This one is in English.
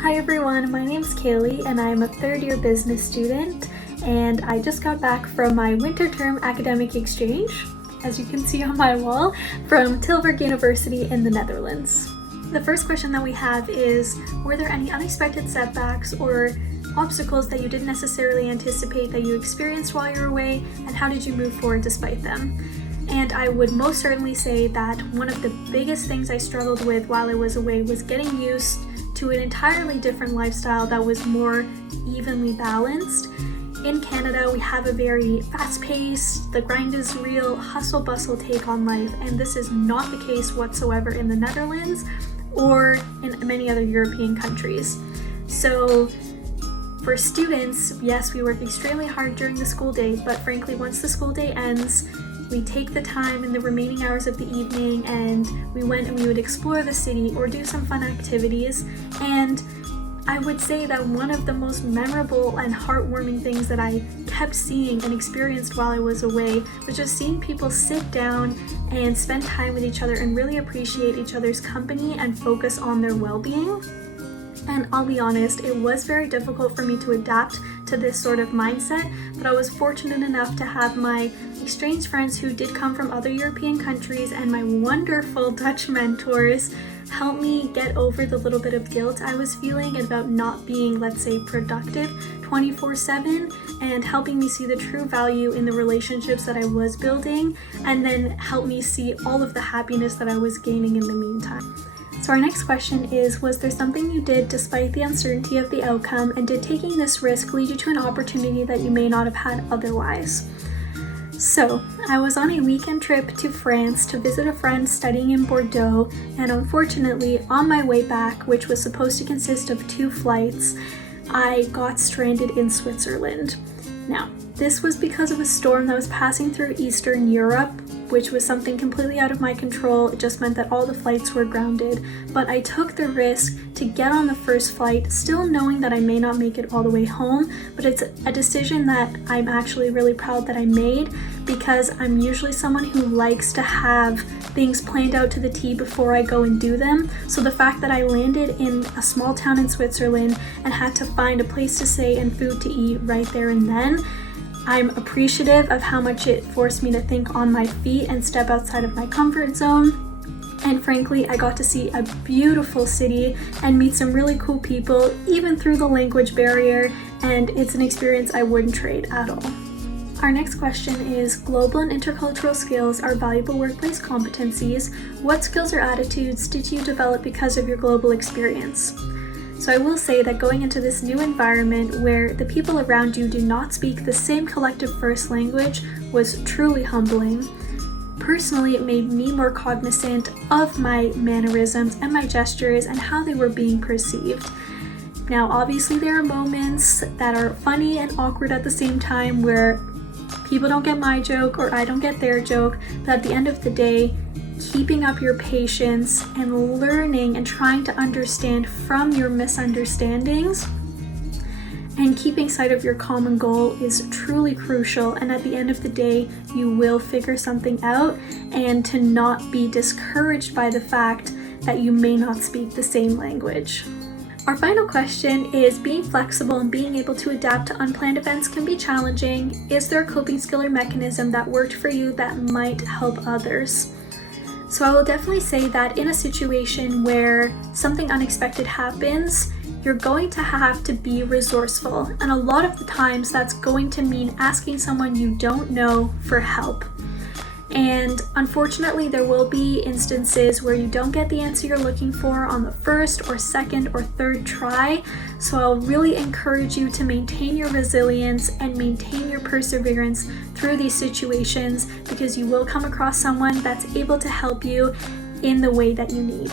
Hi everyone, my name's Kayleigh and I'm a third year business student, and I just got back from my winter term academic exchange, as you can see on my wall, from Tilburg University in the Netherlands. The first question that we have is, were there any unexpected setbacks or obstacles that you didn't necessarily anticipate that you experienced while you were away, and how did you move forward despite them? And I would most certainly say that one of the biggest things I struggled with while I was away was getting used to an entirely different lifestyle that was more evenly balanced. In Canada, we have a very fast-paced, the grind is real, hustle-bustle take on life, and this is not the case whatsoever in the Netherlands or in many other European countries. So for students, yes, we work extremely hard during the school day, but frankly, once the school day ends, we take the time in the remaining hours of the evening and we would explore the city or do some fun activities. And I would say that one of the most memorable and heartwarming things that I kept seeing and experienced while I was away was just seeing people sit down and spend time with each other and really appreciate each other's company and focus on their well-being. And I'll be honest, it was very difficult for me to adapt to this sort of mindset, but I was fortunate enough to have my exchange friends who did come from other European countries and my wonderful Dutch mentors help me get over the little bit of guilt I was feeling about not being, let's say, productive 24/7, and helping me see the true value in the relationships that I was building, and then help me see all of the happiness that I was gaining in the meantime. So our next question is, was there something you did despite the uncertainty of the outcome, and did taking this risk lead you to an opportunity that you may not have had otherwise? So I was on a weekend trip to France to visit a friend studying in Bordeaux, and unfortunately on my way back, which was supposed to consist of 2 flights, I got stranded in Switzerland. Now, this was because of a storm that was passing through Eastern Europe, which was something completely out of my control. It just meant that all the flights were grounded. But I took the risk to get on the first flight, still knowing that I may not make it all the way home, but it's a decision that I'm actually really proud that I made, because I'm usually someone who likes to have things planned out to the T before I go and do them. So the fact that I landed in a small town in Switzerland and had to find a place to stay and food to eat right there and then, I'm appreciative of how much it forced me to think on my feet and step outside of my comfort zone. And frankly, I got to see a beautiful city and meet some really cool people, even through the language barrier, and it's an experience I wouldn't trade at all. Our next question is, global and intercultural skills are valuable workplace competencies. What skills or attitudes did you develop because of your global experience? So I will say that going into this new environment where the people around you do not speak the same collective first language was truly humbling. Personally, it made me more cognizant of my mannerisms and my gestures and how they were being perceived. Now, obviously there are moments that are funny and awkward at the same time where people don't get my joke or I don't get their joke, but at the end of the day, keeping up your patience and learning and trying to understand from your misunderstandings and keeping sight of your common goal is truly crucial. And at the end of the day, you will figure something out, and to not be discouraged by the fact that you may not speak the same language. Our final question is, being flexible and being able to adapt to unplanned events can be challenging. Is there a coping skill or mechanism that worked for you that might help others? So I will definitely say that in a situation where something unexpected happens, you're going to have to be resourceful. And a lot of the times that's going to mean asking someone you don't know for help. And unfortunately, there will be instances where you don't get the answer you're looking for on the first or second or third try. So I'll really encourage you to maintain your resilience and maintain your perseverance through these situations, because you will come across someone that's able to help you in the way that you need.